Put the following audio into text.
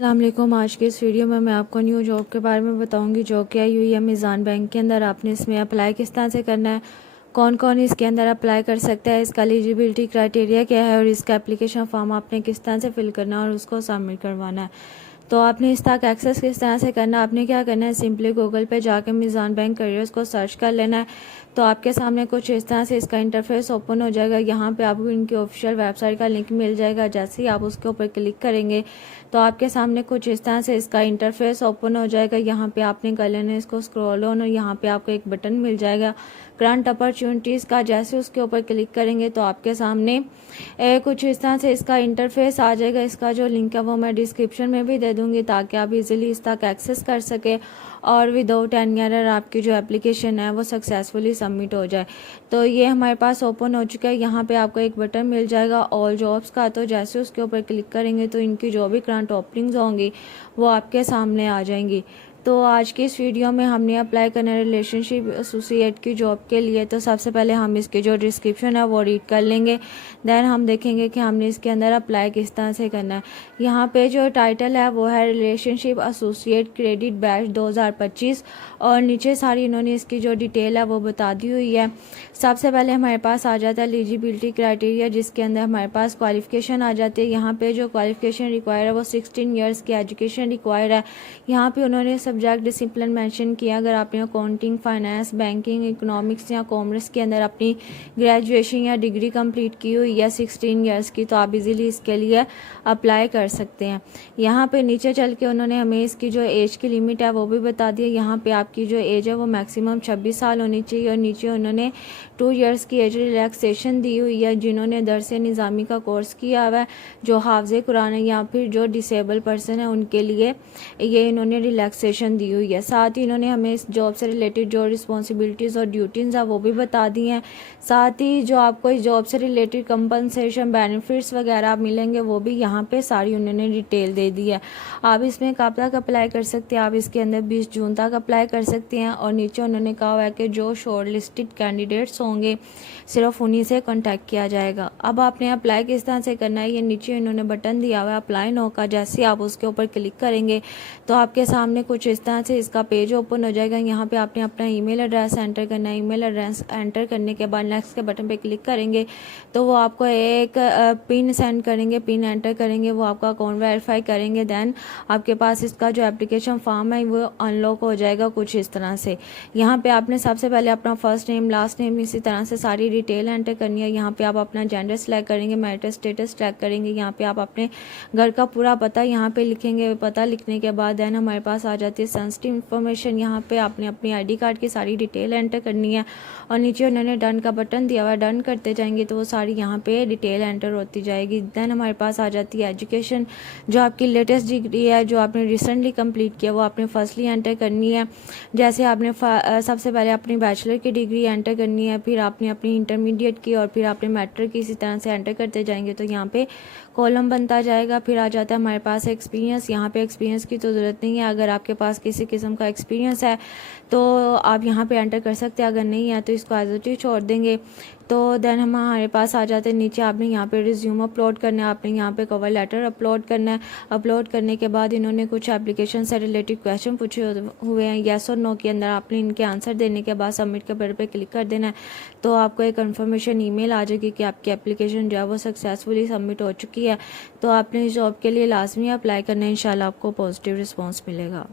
अस्सलाम वालेकुम। आज के इस वीडियो में मैं आपको न्यू जॉब के बारे में बताऊंगी जो कि आई हुई है मीज़ान बैंक के अंदर। आपने इसमें अप्लाई किस तरह से करना है, कौन कौन इसके अंदर अप्लाई कर सकता है, इसका एलिजिबिलिटी क्राइटेरिया क्या है और इसका एप्लीकेशन फॉर्म आपने किस तरह से फिल करना है और उसको सबमिट करवाना है। तो आपने इस तक एक्सेस किस तरह से करना है, आपने क्या करना है, सिंपली गूगल पे जाके मीज़ान बैंक करियर्स को सर्च कर लेना है। तो आपके सामने कुछ इस तरह से इसका इंटरफेस ओपन हो जाएगा। यहाँ पे आपको इनकी ऑफिशियल वेबसाइट का लिंक मिल जाएगा। जैसे ही आप उसके ऊपर क्लिक करेंगे तो आपके सामने कुछ इस तरह से इसका इंटरफेस ओपन हो जाएगा। यहाँ पे आपने कर लेना है इसको स्क्रॉल ऑन और यहाँ पे आपको एक बटन मिल जाएगा ग्रांट अपॉर्चुनिटीज़ का। जैसे उसके ऊपर क्लिक करेंगे तो आपके सामने कुछ इस तरह से इसका इंटरफेस आ जाएगा। इसका जो लिंक है वो मैं डिस्क्रिप्शन में भी दे दूंगी ताकि आप इजीली इस तक एक्सेस कर सके और विदाउट एनी एरर आपकी जो एप्लीकेशन है वो सक्सेसफुली सबमिट हो जाए। तो ये हमारे पास ओपन हो चुका है। यहाँ पे आपको एक बटन मिल जाएगा ऑल जॉब्स का। तो जैसे उसके ऊपर क्लिक करेंगे तो इनकी जो भी करंट ओपनिंग्स होंगी वो आपके सामने आ जाएंगी। तो आज की इस वीडियो में हमने अप्लाई करना है रिलेशनशिप एसोसिएट की जॉब के लिए। तो सबसे पहले हम इसकी जो डिस्क्रिप्शन है वो रीड कर लेंगे, देन हम देखेंगे कि हमने इसके अंदर अप्लाई किस तरह से करना है। यहाँ पे जो टाइटल है वो है रिलेशनशिप एसोसिएट क्रेडिट बैच 2025 और नीचे सारी इन्होंने इसकी जो डिटेल है वो बता दी हुई है। सबसे पहले हमारे पास आ जाता है एलिजिबिलिटी क्राइटेरिया, जिसके अंदर हमारे पास क्वालिफिकेशन आ जाती है। यहाँ पे जो क्वालिफिकेशन रिक्वायर है वो 16 ईयर्स की एजुकेशन रिक्वायर है। यहाँ पे उन्होंने सब्जेक्ट डिसिप्लिन मेंशन किया। अगर आपने अकाउंटिंग, फाइनेंस, बैंकिंग, इकोनॉमिक्स या कॉमर्स के अंदर अपनी ग्रेजुएशन या डिग्री कंप्लीट की हुई या 16 ईयर्स की, तो आप इजीली इसके लिए अप्लाई कर सकते हैं। यहाँ पे नीचे चल के उन्होंने हमें इसकी जो एज की लिमिट है वो भी बता दी है। यहाँ पे आपकी जो एज है वो मैक्सिमम 26 साल होनी चाहिए और नीचे उन्होंने 2 ईयर्स की एज रिलैक्सेशन दी हुई है। जिन्होंने दरस निज़ामी का कोर्स किया हुआ है, जो हाफिज़ कुरान है या फिर जो डिसेबल पर्सन है, उनके लिए ये इन्होंने रिलैक्सेशन दी हुई है। साथ ही इन्होंने हमें इस जॉब से रिलेटेड जो रिस्पॉन्सिबिलिटीज़ और ड्यूटीज़ है वो भी बता दी हैं। साथ ही जो आपको इस जॉब से रिलेटेड कंपनसेशन, बेनिफिट्स वगैरह मिलेंगे वो भी यहाँ पे सारी उन्होंने डिटेल दे दी है। आप इसमें कब तक अप्लाई कर सकते हैं, आप इसके अंदर 20 जून तक अप्लाई कर सकते हैं। और नीचे उन्होंने कहा हुआ है कि जो शॉर्ट लिस्टेड कैंडिडेट्स होंगे सिर्फ उन्हीं से कॉन्टैक्ट किया जाएगा। अब आपने अप्लाई किस तरह से करना है, ये नीचे इन्होंने बटन दिया हुआ है अप्लाई नो का। जैसे आप उसके ऊपर क्लिक करेंगे तो आपके सामने कुछ इस तरह से इसका पेज ओपन हो जाएगा। यहाँ पे आपने अपना ईमेल एड्रेस एंटर करना है। ईमेल एड्रेस एंटर करने के बाद नेक्स्ट के बटन पे क्लिक करेंगे तो वो आपको एक पिन सेंड करेंगे, पिन एंटर करेंगे, वो आपका अकाउंट वेरीफाई करेंगे। देन आपके पास इसका जो एप्लीकेशन फॉर्म है वो अनलॉक हो जाएगा कुछ इस तरह से। यहाँ पे आपने सबसे पहले अपना फर्स्ट नेम, लास्ट नेम, इसी तरह से सारी डिटेल एंटर करनी है। यहाँ पे आप अपना जेंडर सेलेक्ट करेंगे, मैरिटल स्टेटस सेलेक्ट करेंगे। यहाँ पे आप अपने घर का पूरा पता यहाँ पे लिखेंगे। पता लिखने के बाद देन हमारे पास आ जाती है सेंसिटिव इन्फॉर्मेशन। यहाँ पे आपने अपनी आईडी कार्ड की सारी डिटेल एंटर करनी है और नीचे उन्होंने डन का बटन दिया हुआ है। डन करते जाएंगे तो वो सारी यहाँ पे डिटेल एंटर होती जाएगी। देन हमारे पास आ जाती है एजुकेशन, जो आपकी लेटेस्ट डिग्री है जो आपने रिसेंटली कंप्लीट किया वो आपने फर्स्टली एंटर करनी है। जैसे आपने सबसे पहले अपनी बैचलर की डिग्री एंटर करनी है, फिर आपने अपनी इंटरमीडिएट की और फिर आपने मैट्रिक की, इसी तरह से एंटर करते जाएंगे तो यहाँ पे कॉलम बनता जाएगा। फिर आ जाता है हमारे पास एक्सपीरियंस। यहाँ पे एक्सपीरियंस की तो ज़रूरत नहीं है, अगर आपके पास किसी किस्म का एक्सपीरियंस है तो आप यहाँ पे एंटर कर सकते हैं, अगर नहीं है तो इसको एज इट इज छोड़ देंगे। तो देन हमारे पास आ जाते हैं नीचे आपने यहाँ पे रिज्यूम अपलोड करना है, आपने यहाँ पे कवर लेटर अपलोड करना है। अपलोड करने के बाद इन्होंने कुछ एप्लीकेशन से रिलेटेड क्वेश्चन पूछे हुए हैं, येस और नो के अंदर आपने इनके आंसर देने के बाद सबमिट के बटन पे क्लिक कर देना है। तो आपको एक कन्फर्मेशन ईमेल आ जाएगी कि आपकी एप्लीकेशन जो है वो सक्सेसफुली सबमिट हो चुकी है। तो आपने इस जॉब के लिए लाजमी अप्लाई करना है, इंशाल्लाह आपको पॉजिटिव रिस्पॉन्स मिलेगा।